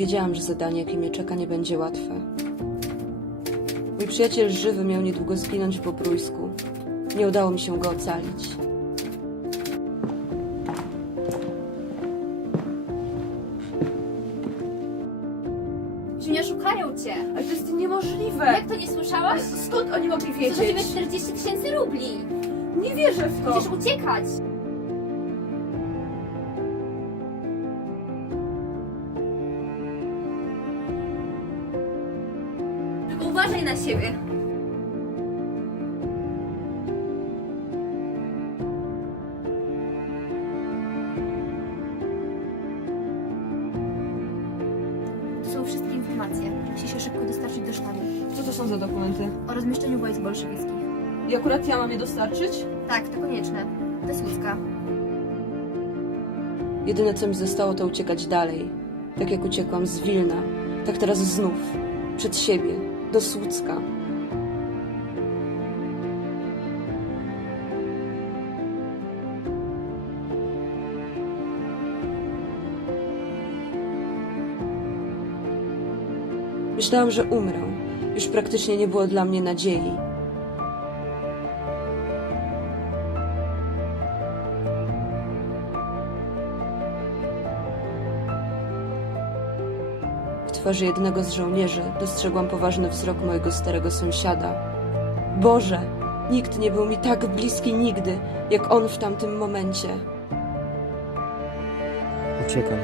Wiedziałam, że zadanie, jakie mnie czeka, nie będzie łatwe. Mój przyjaciel żywy miał niedługo zginąć w Bobrójsku. Nie udało mi się go ocalić. Że nie oszukają cię. Ale to jest niemożliwe. Jak to nie słyszałaś? Skąd oni mogli wiedzieć? 40 tysięcy rubli. Nie wierzę w to. Chcesz uciekać. Uważaj na siebie. To są wszystkie informacje. Musi się szybko dostarczyć do sztabu. Co to są za dokumenty? O rozmieszczeniu wojsk bolszewickich. I akurat ja mam je dostarczyć? Tak, to konieczne. To jest Łódzka. Jedyne, co mi zostało, to uciekać dalej. Tak jak uciekłam z Wilna, tak teraz znów. Przed siebie, do Słucka. Myślałam, że umrę. Już praktycznie nie było dla mnie nadziei. W twarzy jednego z żołnierzy dostrzegłam poważny wzrok mojego starego sąsiada. Boże, nikt nie był mi tak bliski nigdy, jak on w tamtym momencie. Uciekaj.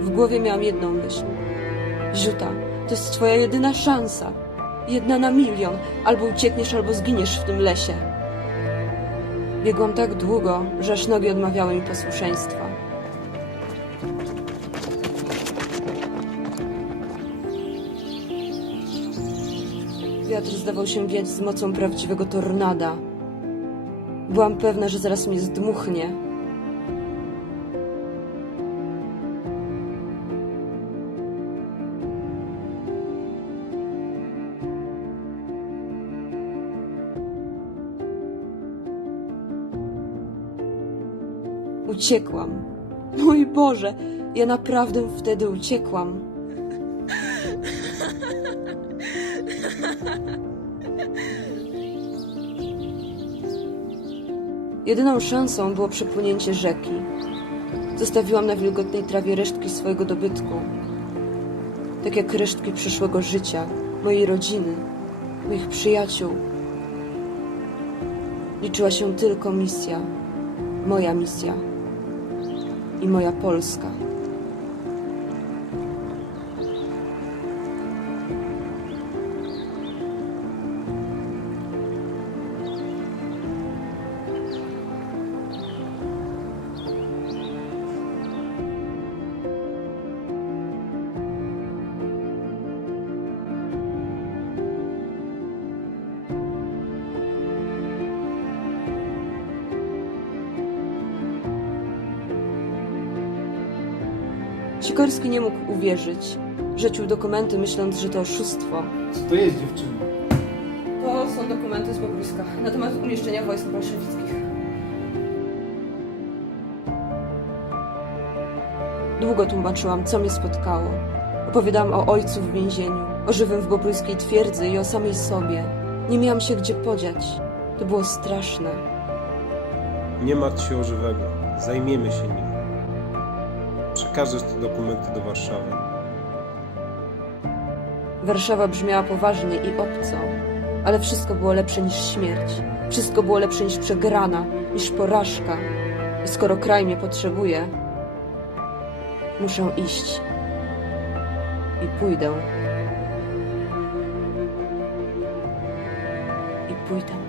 W głowie miałam jedną myśl. Ziuta, to jest twoja jedyna szansa. Jedna na milion. Albo uciekniesz, albo zginiesz w tym lesie. Biegłam tak długo, że aż nogi odmawiały mi posłuszeństwa. Wiatr zdawał się wiać z mocą prawdziwego tornada. Byłam pewna, że zaraz mnie zdmuchnie. Uciekłam. Mój Boże, ja naprawdę wtedy uciekłam. Jedyną szansą było przepłynięcie rzeki. Zostawiłam na wilgotnej trawie resztki swojego dobytku. Tak jak resztki przyszłego życia, mojej rodziny, moich przyjaciół. Liczyła się tylko misja, moja misja i moja Polska. Sikorski nie mógł uwierzyć. Rzucił dokumenty, myśląc, że to oszustwo. Co to jest dziewczyna? To są dokumenty z Bobruska na temat umieszczenia wojsk bolszewickich. Długo tłumaczyłam, co mnie spotkało. Opowiadałam o ojcu w więzieniu, o żywym w bobrójskiej twierdzy i o samej sobie. Nie miałam się gdzie podziać. To było straszne. Nie martw się o żywego. Zajmiemy się nim. Przekażesz te dokumenty do Warszawy. Warszawa brzmiała poważnie i obco, ale wszystko było lepsze niż śmierć. Wszystko było lepsze niż przegrana, niż porażka. I skoro kraj mnie potrzebuje, muszę iść. I pójdę. I pójdę.